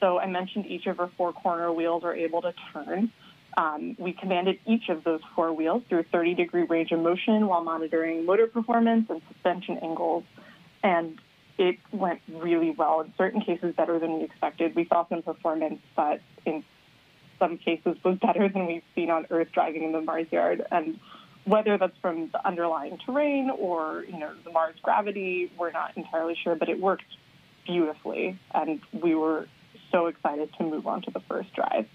So I mentioned each of our four corner wheels are able to turn. We commanded each of those four wheels through 30-degree range of motion while monitoring motor performance and suspension angles. And it went really well, in certain cases better than we expected. We saw some performance that in some cases was better than we've seen on Earth driving in the Mars yard. And whether that's from the underlying terrain or, the Mars gravity, we're not entirely sure, but it worked beautifully. And we were so excited to move on to the first drive.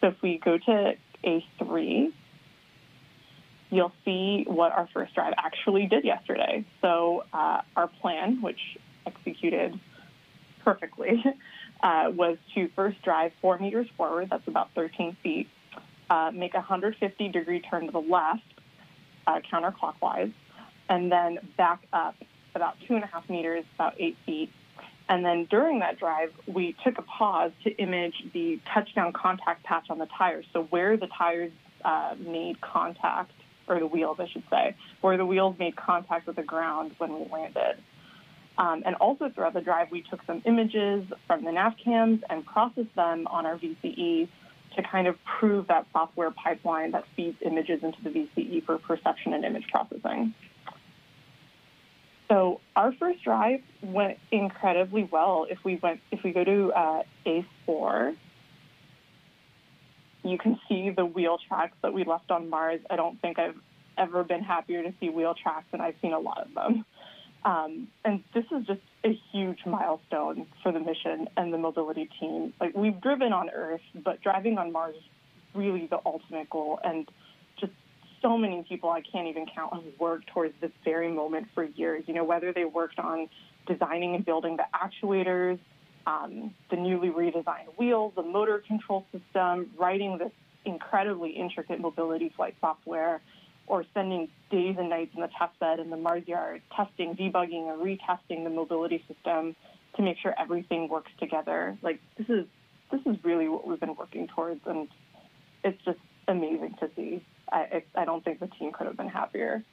So if we go to A3, you'll see what our first drive actually did yesterday. So our plan, which executed perfectly, was to first drive 4 meters forward, that's about 13 feet, make a 150-degree turn to the left, counterclockwise, and then back up about 2.5 meters, about 8 feet. And then during that drive, we took a pause to image the touchdown contact patch on the tires, so where the tires made contact, or the wheels, I should say, where the wheels made contact with the ground when we landed. And also throughout the drive, we took some images from the nav cams and processed them on our VCE to kind of prove that software pipeline that feeds images into the VCE for perception and image processing. So our first drive went incredibly well. If we go to A4, you can see the wheel tracks that we left on Mars. I don't think I've ever been happier to see wheel tracks, and I've seen a lot of them. And this is just a huge milestone for the mission and the mobility team. Like, we've driven on Earth, but driving on Mars is really the ultimate goal. And just so many people I can't even count have worked towards this very moment for years. Whether they worked on designing and building the actuators, the newly redesigned wheels, the motor control system, writing this incredibly intricate mobility flight software, or spending days and nights in the test bed in the Mars yard, testing, debugging, and retesting the mobility system to make sure everything works together. Like, this is really what we've been working towards, and it's just amazing to see. I don't think the team could have been happier.